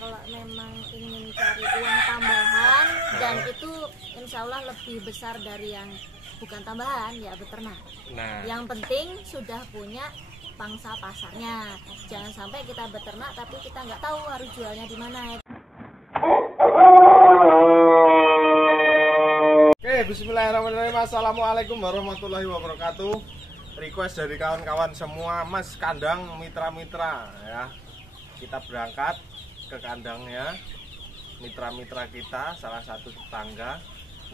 kalau memang ingin cari uang tambahan dan itu insya Allah lebih besar dari yang bukan tambahan, ya beternak. Nah, Yang penting sudah punya pangsa pasarnya. Jangan sampai kita beternak tapi kita nggak tahu harus jualnya di mana. oke, bismillahirrahmanirrahim. Assalamualaikum warahmatullahi wabarakatuh. Request dari kawan-kawan semua, Mas kandang mitra-mitra ya. Kita berangkat ke kandangnya mitra-mitra kita, salah satu tetangga.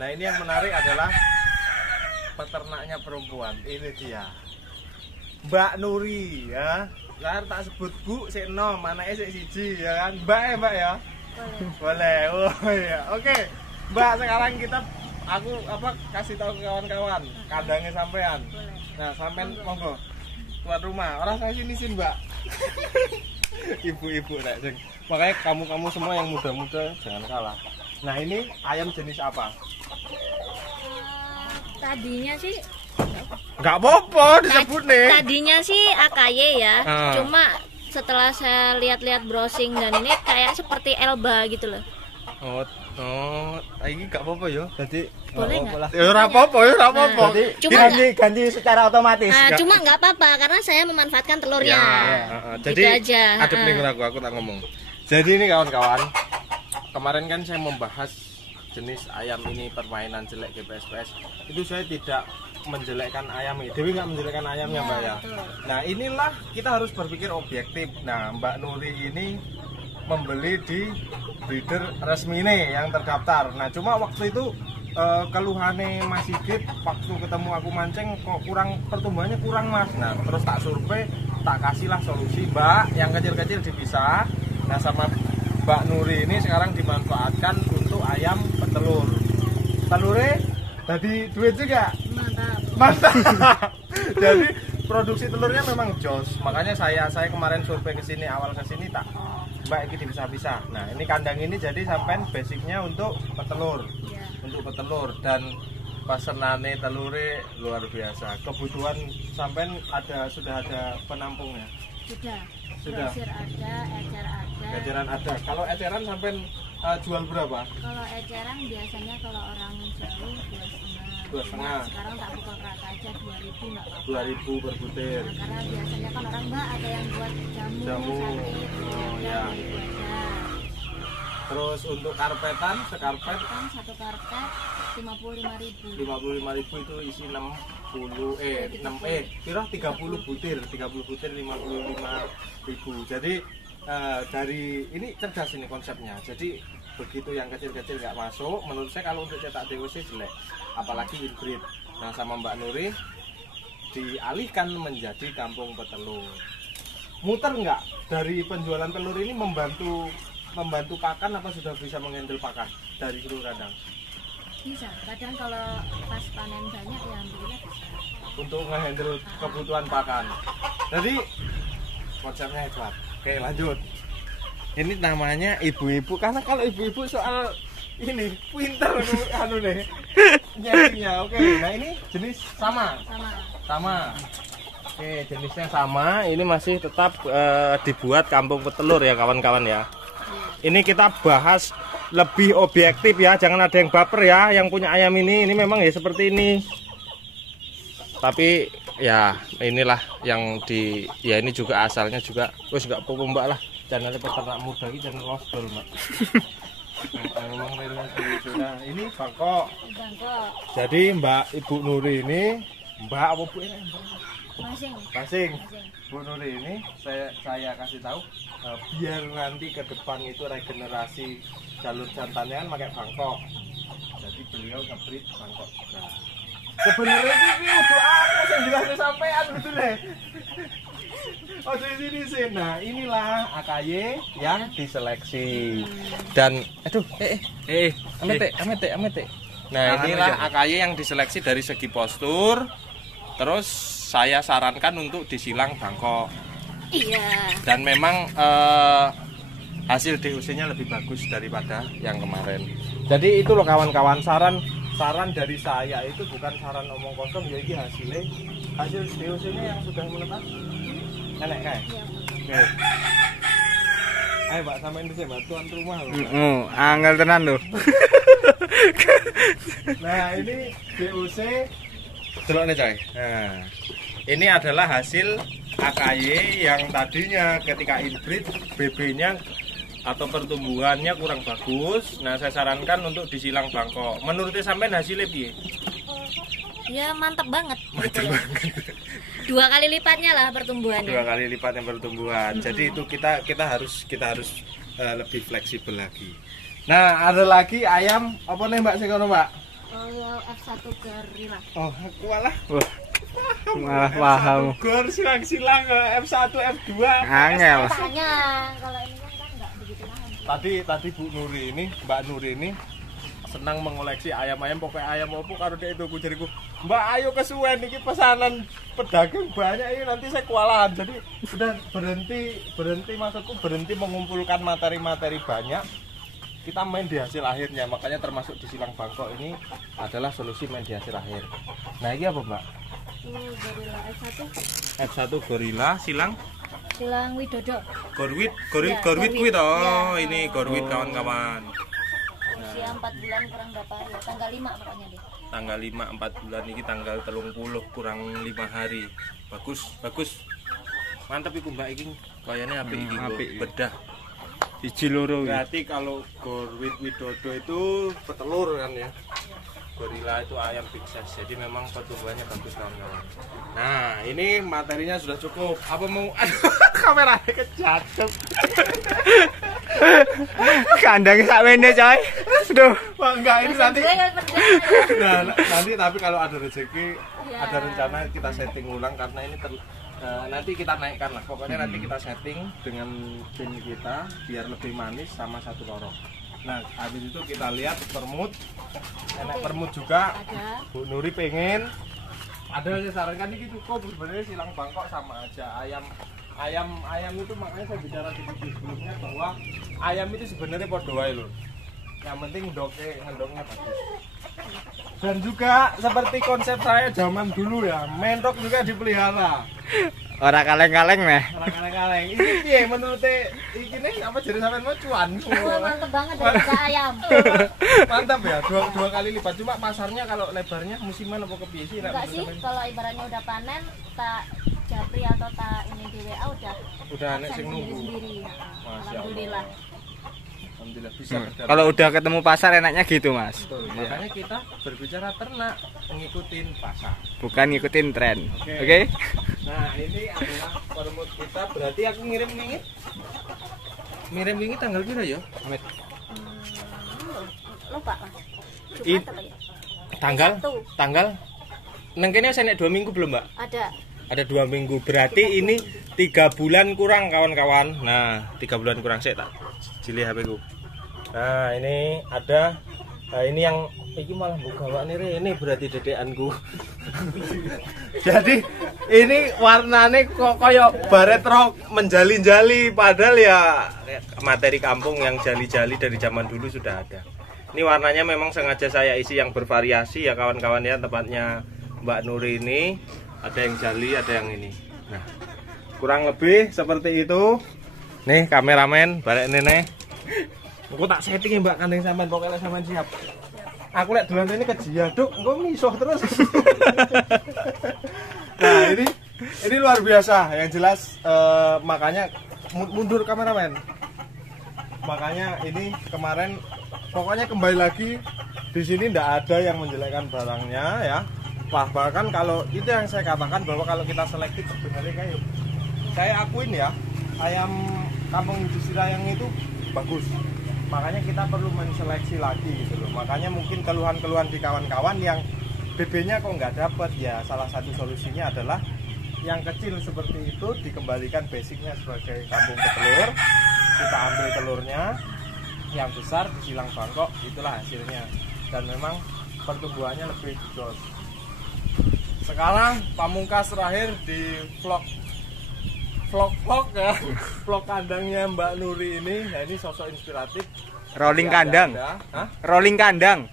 Nah, ini yang menarik adalah peternaknya perempuan. Ini dia, Mbak Nuri ya. Saya tak sebut Bu, sik nom, anake sik siji ya kan. Mbak ya. Boleh. Oh ya. Oke. Mbak, sekarang aku kasih tahu ke kawan-kawan kandangnya sampean. Nah, sampean monggo tuan rumah. Orang saya sini sih, Mbak. Ibu-ibu nek sing. Makanya kamu semua yang muda-muda jangan kalah. Nah, ini ayam jenis apa? Tadinya sih Enggak apa-apa disebut nih. Tadinya sih AKY ya. Cuma setelah saya lihat-lihat browsing dan ini kayak seperti Elba gitu loh. Ini enggak apa-apa ya. Jadi boleh nggak? Ya ora apa-apa, ya ora apa-apa. Cuma ganti secara otomatis. Cuma nggak apa-apa karena saya memanfaatkan telurnya. Jadi gitu aja. Adep nih aku tak ngomong. Jadi ini kawan-kawan, kemarin kan saya membahas jenis ayam ini permainan jelek GPSPS. Itu saya tidak menjelekkan ayam ini. Dewi nggak menjelekkan ayamnya, Mbak ya. Nah, inilah kita harus berpikir objektif. Nah, Mbak Nuri ini membeli di breeder resmi nih yang terdaftar. Nah, cuma waktu itu keluhannya Mas Sigit waktu ketemu aku mancing kok pertumbuhannya kurang, Mas. Nah, terus tak survei, tak kasihlah solusi, Mbak, yang kecil-kecil dipisah. Nah, sama Mbak Nuri ini sekarang dimanfaatkan untuk ayam petelur. Telurnya tadi duit juga. Mantap. Jadi produksi telurnya memang jos. Makanya saya kemarin survei ke sini, awal ke sini tak Mbak ini bisa-bisa. Nah, ini kandang ini jadi sampai basicnya untuk petelur. Untuk petelur dan pesenane telure luar biasa. Kebutuhan sampai sudah ada penampungnya. Sudah. Grosir ada, ecer ada. Eceran ada. Kalau eceran sampai jual berapa? Kalau eceran biasanya kalau orang jauh 2,5. Nah, sekarang tak buka rata aja 2.000 nggak apa-apa. 2.000 per butir. Nah, karena biasanya kan orang Mbak ada yang buat jamu. Sakit, ya. 2.000 aja. Terus untuk karpetan, sekarpet satu karpet 55.000. 55.000 itu isi 30 butir 55.000. Jadi dari ini cerdas ini konsepnya. Jadi begitu yang kecil-kecil nggak masuk, menurut saya kalau untuk cetak DOC jelek, apalagi hybrid. Nah, sama Mbak Nuri dialihkan menjadi kampung petelur. Muter nggak dari penjualan telur ini membantu pakan apa sudah bisa menghandle pakan dari seluruh kandang? Bisa, kadang kalau pas panen banyak ya alhamdulillah bisa. Untuk ngehandle kebutuhan pakan. Jadi konsepnya hebat. Oke, lanjut. Ini namanya ibu-ibu karena kalau ibu-ibu soal ini pinter anu nih. Nyarinya. Oke, nah ini jenis sama. Oke, jenisnya sama. Ini masih tetap dibuat kampung petelur ya kawan-kawan ya. Ini kita bahas lebih objektif ya, jangan ada yang baper ya. Yang punya ayam ini memang ya seperti ini. Tapi ya inilah yang ya ini juga asalnya juga wis nggak apa-apa, Mbak lah. Jangan ada peternak muda ini jangan losdol, Mbak. Nah, ini bangkok. Jadi Mbak Ibu Nuri ini, Mbak apa Bu ini? Masing. Bu Nuri ini saya kasih tahu biar nanti ke depan itu regenerasi jalur jantannya kan pakai bangkok. Jadi beliau ngebreed bangkok juga. Sebenarnya ini udah apa yang jelasnya sampean gitu deh. Oh, di sini sih. Nah, inilah AKY yang diseleksi. Dan amete. Nah, inilah AKY yang diseleksi dari segi postur. Terus saya sarankan untuk disilang bangkok. Iya. Dan memang hasil DOC-nya lebih bagus daripada yang kemarin. Jadi itu loh kawan-kawan, saran dari saya itu bukan saran omong kosong, ya ini hasil DOC-nya yang sudah menetap. Enak kayak. Oke. Ayo Mbak, samain dulu Mbak, tuan rumah loh. Angel tenan loh. Nah, ini BUC delok nih coy. Nah, ini adalah hasil AKY yang tadinya ketika hybrid BB-nya atau pertumbuhannya kurang bagus. Nah, saya sarankan untuk disilang Bangkok. Menurut sampean hasilnya piye? Ya mantap banget. Mantap banget. 2 kali lipatnya lah pertumbuhannya. 2 kali lipatnya pertumbuhan. Jadi itu kita harus lebih fleksibel lagi. Nah, ada lagi ayam apa nih Mbak sing ngono, Mbak? Royal F1 Gorilla. Oh, aku malah Malah paham. Gor silang-silang F1 F2. Angel. Rasanya kalau ini kan enggak begitu mahal. Tadi Bu Nuri ini, Mbak Nuri ini senang mengoleksi ayam-ayam, pokoknya ayam opo karo dek itu aku jariku. Mbak ayo kesuwen iki pesanan pedagang banyak ini nanti saya kewalahan. Jadi sudah berhenti maksudku berhenti mengumpulkan materi-materi banyak. Kita main di hasil akhirnya, makanya termasuk di silang Bangkok ini adalah solusi main di hasil akhir. Nah, ini apa, Mbak? Gorilla F1. F1 Gorilla silang Widodo. Gorwit Ya, kuwi toh. Ya. Ini Gorwit kawan-kawan. Usia 4 bulan kurang berapa hari? Tanggal 5 pokoknya deh. Tanggal 5 4 bulan ini tanggal 30 kurang 5 hari. Bagus. Mantap iku Mbak iki. Kayane apik iki apik. bedah. Siji loro. Berarti kalau Gorwit Widodo itu petelur kan ya. Gorilla itu ayam big size. Jadi memang pertumbuhannya bagus kawan-kawan. Nah, ini materinya sudah cukup. Apa mau kameranya kejatuh. Kandang sak wene coy. Aduh. Wah, enggak ini nanti. Nah, Nanti tapi kalau ada rezeki, Ya. ada rencana kita setting ulang karena ini nanti kita naikkan lah. Pokoknya nanti kita setting dengan pin kita biar lebih manis sama satu lorong. Nah, habis itu kita lihat permut. Enak permut juga. ada. Bu Nuri pengen. Ada saya sarankan ini cukup sebenarnya silang Bangkok sama aja. Ayam itu makanya saya bicara di video sebelumnya bahwa ayam itu sebenarnya podo wae lho. Yang penting ngedoknya bagus. Dan juga seperti konsep saya zaman dulu ya, mentok juga dipelihara. Ora kaleng-kaleng meh. Orang kaleng-kaleng. Ini piye menurut iki nih apa jadi sampean mau cuan? Wah, mantep banget daripada ayam. Mantap ya, dua kali lipat. Cuma pasarnya kalau lebarnya musiman apa kepiye sih? Enggak sih, kalau ibaratnya udah panen, tak japri atau tak ini di WA Udah nek absen sing nunggu. sendiri. Masya Alhamdulillah. Alhamdulillah bisa berdapat. Kalau udah ketemu pasar enaknya gitu, Mas. Betul. Makanya kita berbicara ternak, ngikutin pasar. Bukan ngikutin tren. Oke. Oke? Nah, ini adalah permut kita. Berarti aku ngirim wingit tanggal piro ya? Lupa lah. I- Jumat apa ya? Tanggal nang kene wis enek 2 minggu belum, Mbak? Ada 2 minggu. Berarti ini 3 bulan kurang kawan-kawan. Nah, 3 bulan kurang sik tak jili HP ku. Nah, ini ada ini yang iki malah mbok gawane rene berarti dedekanku. Jadi ini warnane kok kaya baret rok menjali-jali padahal ya materi kampung yang jali-jali dari zaman dulu sudah ada. Ini warnanya memang sengaja saya isi yang bervariasi ya kawan-kawan ya, tempatnya Mbak Nuri ini ada yang jali, ada yang ini. Nah, kurang lebih seperti itu. Nih kameramen barek nenek. Aku tak setting ya Mbak kandeng sampean, pokoknya sampean siap. Aku lihat duluan ini kejiyaduk, engko misuh terus. Nah, ini luar biasa. Yang jelas makanya mundur kameramen. Makanya ini kemarin pokoknya kembali lagi di sini tidak ada yang menjelekkan barangnya ya. Bahkan kalau itu yang saya katakan bahwa kalau kita selektif sebenarnya kayak saya akuin ya, ayam kampung industri yang itu bagus. Makanya kita perlu menseleksi lagi gitu loh. Makanya mungkin keluhan-keluhan di kawan-kawan yang BB-nya kok nggak dapat ya, salah satu solusinya adalah yang kecil seperti itu dikembalikan basicnya sebagai kampung petelur. Kita ambil telurnya, yang besar disilang Bangkok, itulah hasilnya. Dan memang pertumbuhannya lebih jos. Sekarang pamungkas terakhir di vlog ya, vlog kandangnya Mbak Nuri ini. Nah, ini sosok inspiratif. Rolling kandang. Hah? Rolling kandang.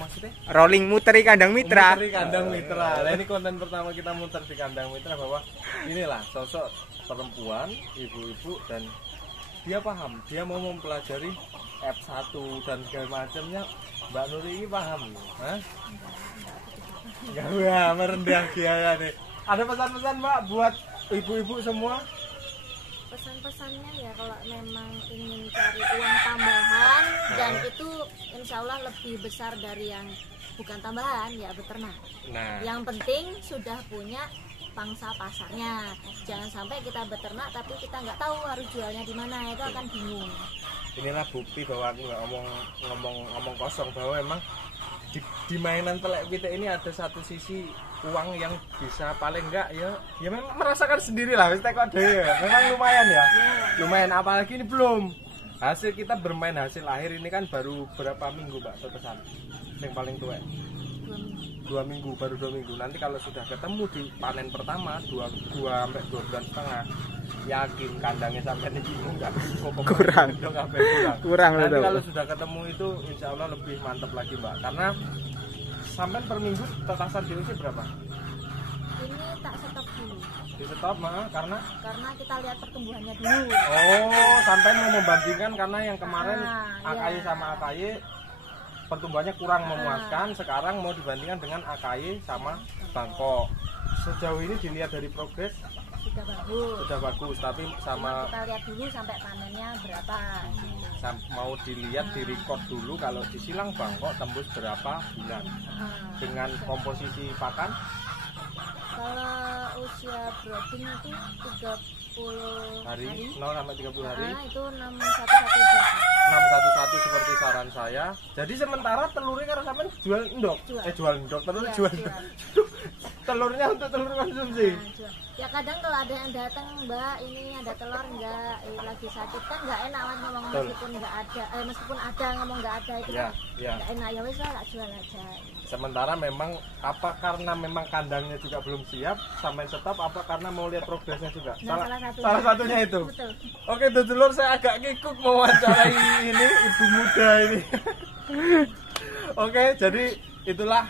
Maksudnya? Rolling muteri kandang mitra. Muteri kandang mitra. Nah, ini konten pertama kita muter di kandang mitra bahwa inilah sosok perempuan, ibu-ibu dan dia paham, dia mau mempelajari F1 dan segala macamnya. Mbak Nuri ini paham, hah? Enggak, wah, merendah biaya nih. Ada pesan-pesan Mbak buat ibu-ibu semua? Pesan-pesannya ya kalau memang ingin cari uang tambahan dan itu insya Allah lebih besar dari yang bukan tambahan, ya beternak. Nah, Yang penting sudah punya pangsa pasarnya. Jangan sampai kita beternak tapi kita nggak tahu harus jualnya di mana, itu akan bingung. inilah bukti bahwa aku nggak ngomong kosong, bahwa memang di mainan telek kita ini ada satu sisi uang yang bisa paling enggak ya memang merasakan sendiri lah, wis tekok dhewe ya. Memang lumayan ya. Lumayan, apalagi ini belum. Hasil kita bermain hasil akhir ini kan baru berapa minggu Mbak tetesan? Yang paling tua. 2 minggu, baru 2 minggu. Nanti kalau sudah ketemu di panen pertama 2 sampai 2 bulan setengah, yakin kandangnya sampai nih bingung enggak kurang. Nanti kalau sudah ketemu itu insya Allah lebih mantap lagi Mbak, karena sampai per minggu tetasan di usia berapa? Ini tak stop dulu Di stop karena kita lihat pertumbuhannya dulu. oh, sampai mau membandingkan karena yang kemarin AKY iya. sama AKY pertumbuhannya kurang memuaskan, sekarang mau dibandingkan dengan AKY sama Bangkok. Sejauh ini dilihat dari progres Sudah bagus. tapi sama Kita lihat dulu sampai panennya berapa. mau dilihat di record dulu kalau di silang Bangkok tembus berapa bulan dengan komposisi pakan. Kalau usia breeding itu 30 hari 0 sampai 30 hari. Itu 611 seperti saran saya. Jadi sementara telurnya kan sampai jual endok. Jual endok, telurnya jual endok. Telurnya untuk telur konsumsi. jual. Ya kadang kalau ada yang datang, Mbak, ini ada telur enggak, lagi sakit kan enggak enak kan ngomong meskipun enggak ada, meskipun ada ngomong enggak ada itu kan enggak enak, ya wis lah jual aja. Sementara memang apa karena memang kandangnya juga belum siap sampai stop, apa karena mau lihat progresnya juga? Salah satunya itu. Betul. Oke, dulur, saya agak ngikut mewawancarai ini ibu muda ini. Oke, jadi itulah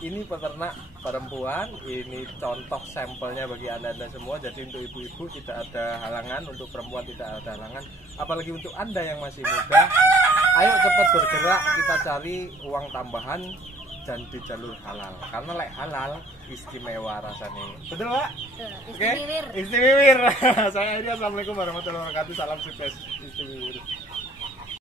ini peternak perempuan, ini contoh sampelnya bagi anda semua. Jadi untuk ibu-ibu tidak ada halangan, untuk perempuan tidak ada halangan, apalagi untuk anda yang masih muda, ayo cepat bergerak, kita cari uang tambahan dan di jalur halal, karena halal istimewa rasanya. Betul Pak? Istimewa. Istimewa. Saya ini, assalamualaikum warahmatullahi wabarakatuh, salam sukses istimewa.